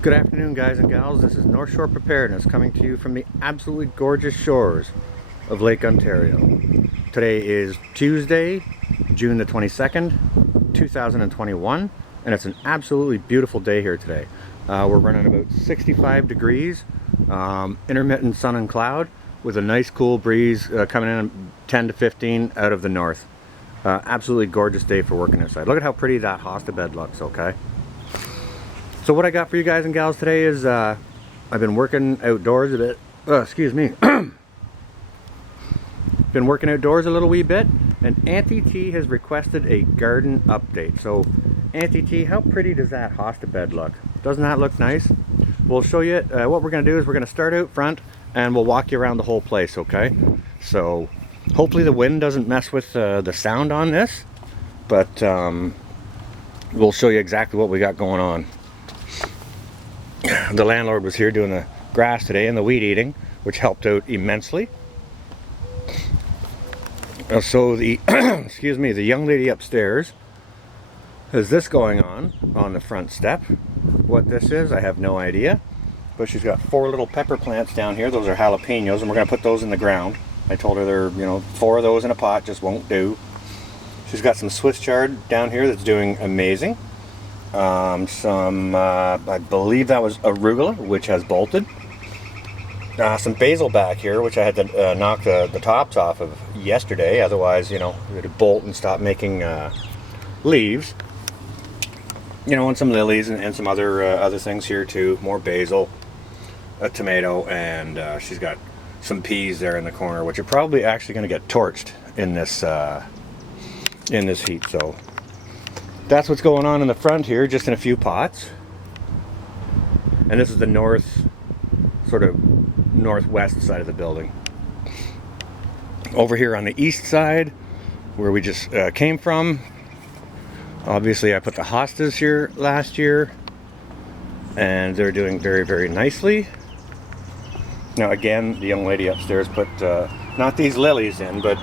Good afternoon, guys and gals. This is North Shore Preparedness coming to you from the absolutely gorgeous shores of Lake Ontario. Today is Tuesday, June the 22nd, 2021, and it's an absolutely beautiful day here today. We're running about 65 degrees, intermittent sun and cloud, with a nice cool breeze coming in 10 to 15 out of the north. Absolutely gorgeous day for working outside. Look at how pretty that hosta bed looks, okay? So what I got for you guys and gals today is I've been working outdoors a bit. Excuse me. Been working outdoors a little wee bit, and Auntie T has requested a garden update. So Auntie T, how pretty does that hosta bed look? Doesn't that look nice? We'll show you what we're going to do is we're going to start out front and we'll walk you around the whole place, okay? So hopefully the wind doesn't mess with the sound on this, but we'll show you exactly what we got going on. The landlord was here doing the grass today and the weed eating, which helped out immensely. So the excuse me, the young lady upstairs has this going on the front step. What this is, I have no idea, but she's got 4 little pepper plants down here. Those are jalapenos, and we're going to put those in the ground. I told her there, 4 of those in a pot just won't do. She's got some Swiss chard down here that's doing amazing. I believe that was arugula, which has bolted. Some basil back here, which I had to knock the tops off of yesterday. Otherwise, it would bolt and stop making leaves. And some lilies and some other things here too. More basil, a tomato, and she's got some peas there in the corner, which are probably actually going to get torched in this heat. So that's what's going on in the front here, just in a few pots. And this is the northwest side of the building. Over here on the east side, where we just came from, obviously I put the hostas here last year, and they're doing very, very nicely. Now again, the young lady upstairs put not these lilies in, but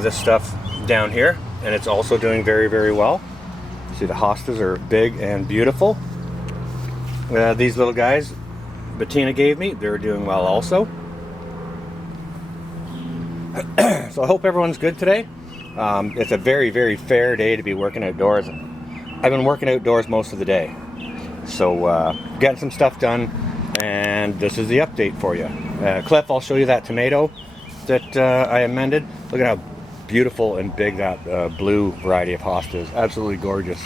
this stuff down here, and it's also doing very, very well. See, the hostas are big and beautiful. These little guys Bettina gave me, they're doing well also. So I hope everyone's good today. It's a very, very fair day to be working outdoors. I've been working outdoors most of the day. So getting some stuff done, and this is the update for you. Cliff, I'll show you that tomato that I amended. Look at how beautiful and big that blue variety of hosta is. Absolutely gorgeous.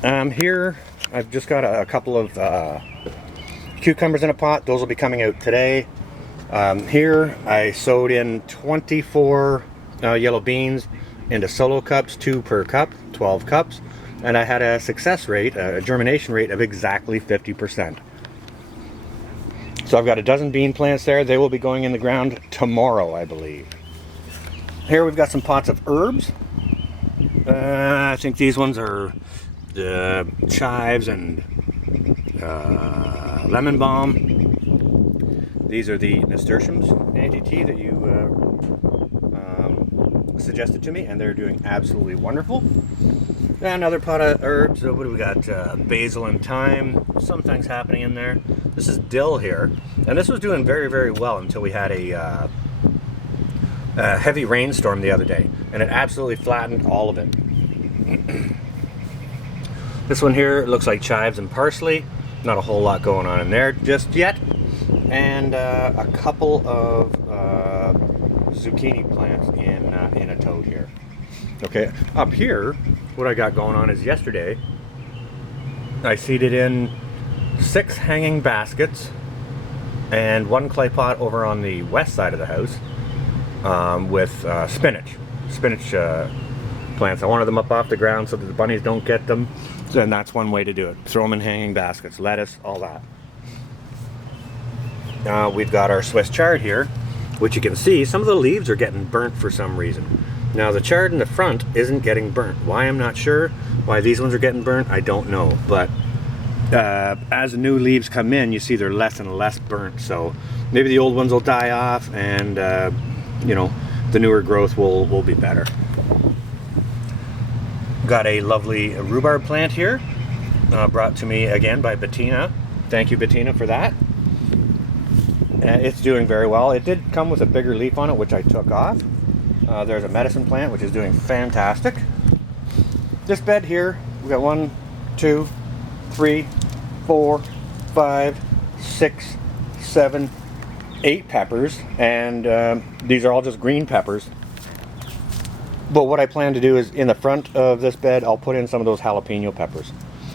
Here I've just got a couple of cucumbers in a pot. Those will be coming out today. Here I sowed in 24 yellow beans into solo cups, 2 per cup, 12 cups, and I had a success rate, a germination rate of exactly 50%. So I've got a dozen bean plants there. They will be going in the ground tomorrow, I believe. Here we've got some pots of herbs. I think these ones are chives and lemon balm. These are the nasturtiums, Auntie T, that you suggested to me, and they're doing absolutely wonderful. Another pot of herbs. What do we got? Basil and thyme. Some things happening in there. This is dill here, and this was doing very, very well until we had a heavy rainstorm the other day, and it absolutely flattened all of it. This one here looks like chives and parsley. Not a whole lot going on in there just yet. And a couple of zucchini plants in a tote here. Okay, up here, what I got going on is yesterday I seeded in 6 hanging baskets and 1 clay pot over on the west side of the house with spinach plants. I wanted them up off the ground so that the bunnies don't get them, and that's one way to do it. Throw them in hanging baskets, lettuce, all that. We've got our Swiss chard here, which you can see some of the leaves are getting burnt for some reason. Now the chard in the front isn't getting burnt. Why, I'm not sure. Why these ones are getting burnt, I don't know. But as the new leaves come in, you see they're less and less burnt. So maybe the old ones will die off, and the newer growth will be better. Got a lovely rhubarb plant here. brought to me again by Bettina. Thank you, Bettina, for that. It's doing very well. It did come with a bigger leaf on it, which I took off. There's a medicine plant, which is doing fantastic. This bed here, we got 1, 2, 3, 4, 5, 6, 7, 8 peppers, and these are all just green peppers. But what I plan to do is in the front of this bed, I'll put in some of those jalapeno peppers.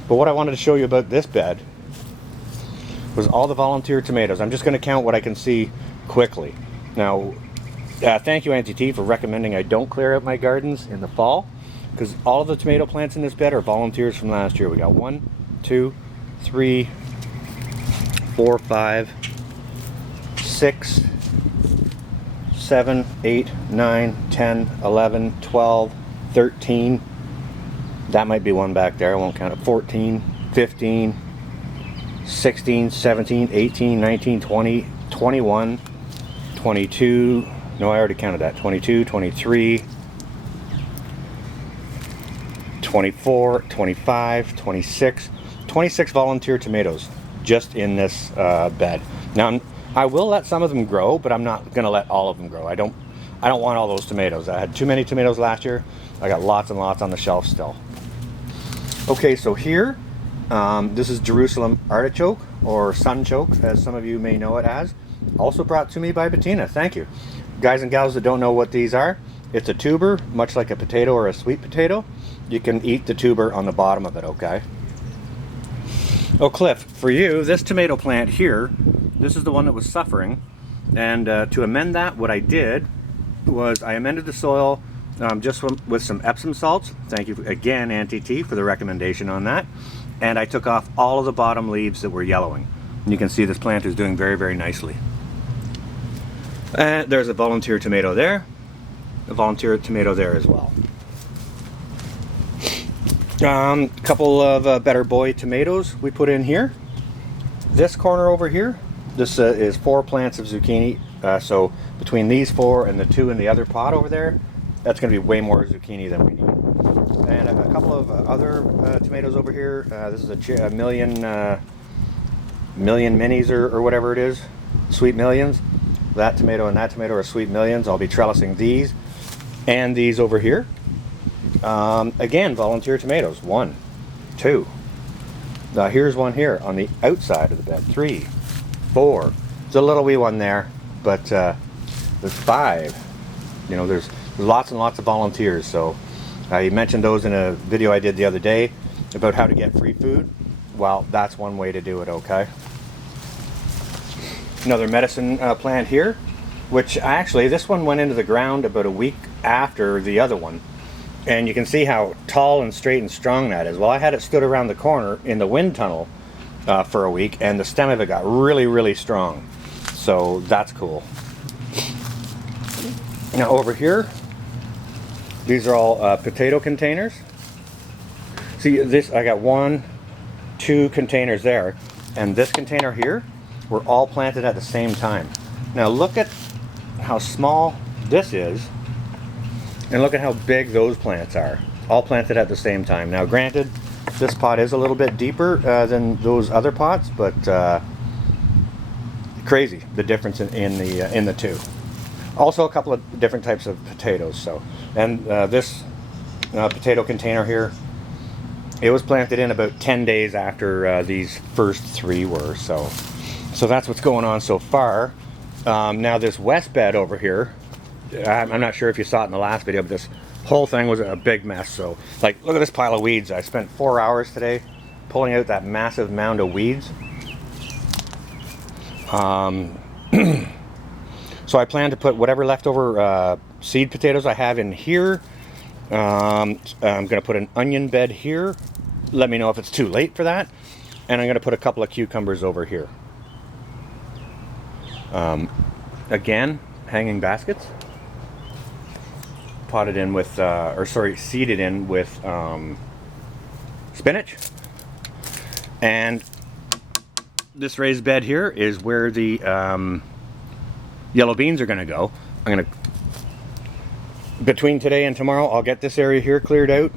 But what I wanted to show you about this bed was all the volunteer tomatoes. I'm just going to count what I can see quickly. Now, thank you, Auntie T, for recommending I don't clear out my gardens in the fall, because all of the tomato plants in this bed are volunteers from last year. We got 1, 2, 3, 4, 5, 6, 7, 8, 9, 10, 11, 12, 13. That might be one back there. I won't count it. 14, 15, 16, 17, 18, 19, 20, 21, 22. No, I already counted that. 22, 23, 24, 25, 26. 26 volunteer tomatoes just in this bed. Now, I will let some of them grow, but I'm not going to let all of them grow. I don't want all those tomatoes. I had too many tomatoes last year. I got lots and lots on the shelf still. Okay, so here, this is Jerusalem artichoke, or sunchoke, as some of you may know it as. Also brought to me by Bettina. Thank you. Guys and gals that don't know what these are, it's a tuber, much like a potato or a sweet potato. You can eat the tuber on the bottom of it, okay? Oh, Cliff, for you, this tomato plant here, this is the one that was suffering. And to amend that, what I did was I amended the soil just with some Epsom salts. Thank you again, Auntie T, for the recommendation on that. And I took off all of the bottom leaves that were yellowing. And you can see this plant is doing very, very nicely. And there's a volunteer tomato there, a volunteer tomato there as well. Couple of Better Boy tomatoes we put in here. This corner over here, this is 4 plants of zucchini. So between these 4 and the 2 in the other pot over there, that's going to be way more zucchini than we need. And a couple of other tomatoes over here. This is a million minis or whatever it is, sweet millions. That tomato and that tomato are sweet millions. I'll be trellising these and these over here. Again, volunteer tomatoes. 1, 2. Here's one here on the outside of the bed. 3, 4. There's a little wee one there, but there's 5. You know, there's lots and lots of volunteers. So I mentioned those in a video I did the other day about how to get free food. Well, that's one way to do it, okay? Another medicine plant here, which actually, this one went into the ground about a week after the other one. And you can see how tall and straight and strong that is. Well, I had it stood around the corner in the wind tunnel for a week, and the stem of it got really, really strong. So that's cool. Now over here, these are all potato containers. See, this, I got 1, 2 containers there, and this container here were all planted at the same time. Now look at how small this is, and look at how big those plants are, all planted at the same time. Now granted, this pot is a little bit deeper than those other pots, but crazy the difference in the two. Also a couple of different types of potatoes. So, and this potato container here, it was planted in about 10 days after these first 3 were. So that's what's going on so far. Now this west bed over here, I'm not sure if you saw it in the last video, but this whole thing was a big mess. So, like, look at this pile of weeds. I spent 4 hours today pulling out that massive mound of weeds. So I plan to put whatever leftover seed potatoes I have in here. I'm going to put an onion bed here. Let me know if it's too late for that. And I'm going to put a couple of cucumbers over here. Again, hanging baskets. Potted in with, seeded in with spinach. And this raised bed here is where the yellow beans are going to go. I'm going to, between today and tomorrow, I'll get this area here cleared out.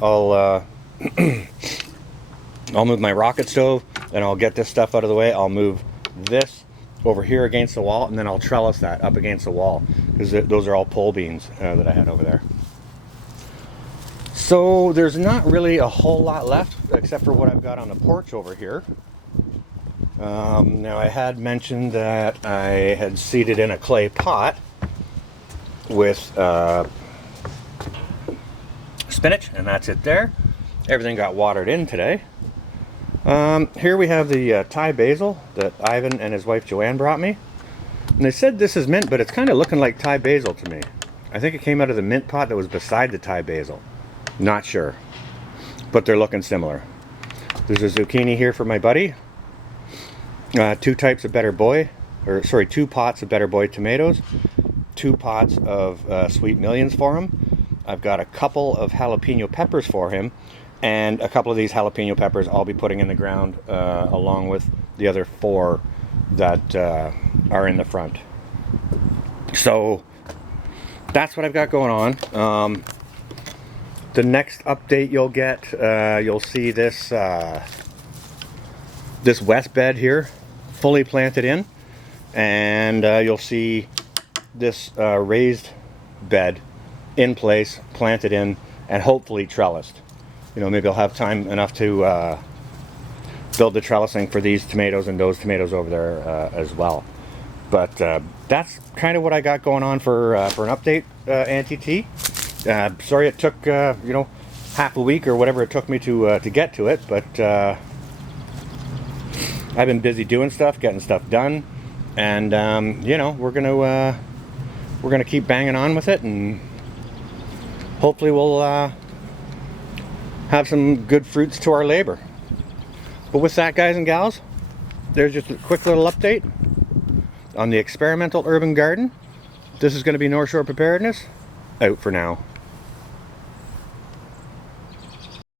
I'll I'll move my rocket stove, and I'll get this stuff out of the way. I'll move this over here against the wall, and then I'll trellis that up against the wall, because those are all pole beans that I had over there. So there's not really a whole lot left except for what I've got on the porch over here. Now I had mentioned that I had seeded in a clay pot with spinach, and that's it there. Everything got watered in today. Here we have the Thai basil that Ivan and his wife Joanne brought me. And they said this is mint, but it's kind of looking like Thai basil to me. I think it came out of the mint pot that was beside the Thai basil. Not sure. But they're looking similar. There's a zucchini here for my buddy. 2 types of Better Boy, or sorry, 2 pots of Better Boy tomatoes. 2 pots of Sweet Millions for him. I've got a couple of jalapeno peppers for him. And a couple of these jalapeno peppers I'll be putting in the ground along with the other 4 that are in the front. So that's what I've got going on. The next update you'll get, you'll see this this west bed here fully planted in, and you'll see this raised bed in place, planted in, and hopefully trellised. You know, maybe I'll have time enough to build the trellising for these tomatoes and those tomatoes over there as well. But that's kind of what I got going on for an update, Auntie T. Sorry it took you know, half a week or whatever it took me to get to it, but I've been busy doing stuff, getting stuff done, and you know, we're gonna keep banging on with it, and hopefully we'll have some good fruits to our labor. But with that, guys and gals, there's just a quick little update on the experimental urban garden. This is going to be North Shore Preparedness, out for now.